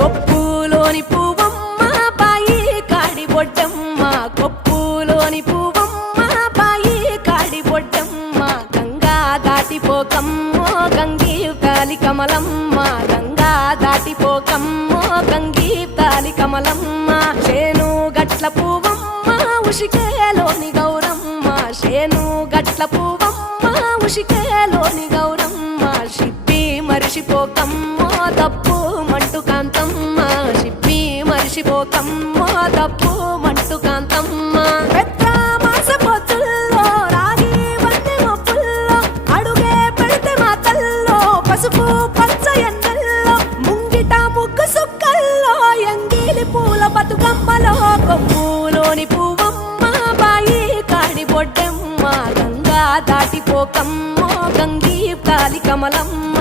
కొప్పులోని పువ్వమ్మ బాయి కాడి బొడ్డమ్మ కొప్పులోని పువ్వమ్మ బాయి కాడి బొడ్డమ్మ గంగా దాటిపోకమ్మో గంగీ తాలి కమలమ్మ గంగా దాటిపోకమ్మో గంగీ తాలి కమలమ్మ చేను గట్ల పువ్వమ్మ ఉషికేలోని గౌరమ్మ చేను గట్ల పువ్వమ్మ ఉషికేలోని గౌరమ్మ షిప్పి మరిషిపోకమ్మో తప్పు మంటు కాంతమ్మ షిప్పి మరిషిపోకమ్మో తప్పు మంటు కాంతమ్మ పెద్ద మాస పొత్తుల్లో రాగి వంటి మొప్పుల్లో అడుగే పెడితే మాతల్లో పసుపు పచ్చ ఎండల్లో ముంగిట ముగ్గు సుక్కల్లో ఎంగిలి పూల బతుకమ్మలో కొమ్ములోని పువ్వమ్మ బాయి కాడి బొడ్డమ్మ గంగా దాటిపోకమ్మో గంగీ తాలి కమలమ్మ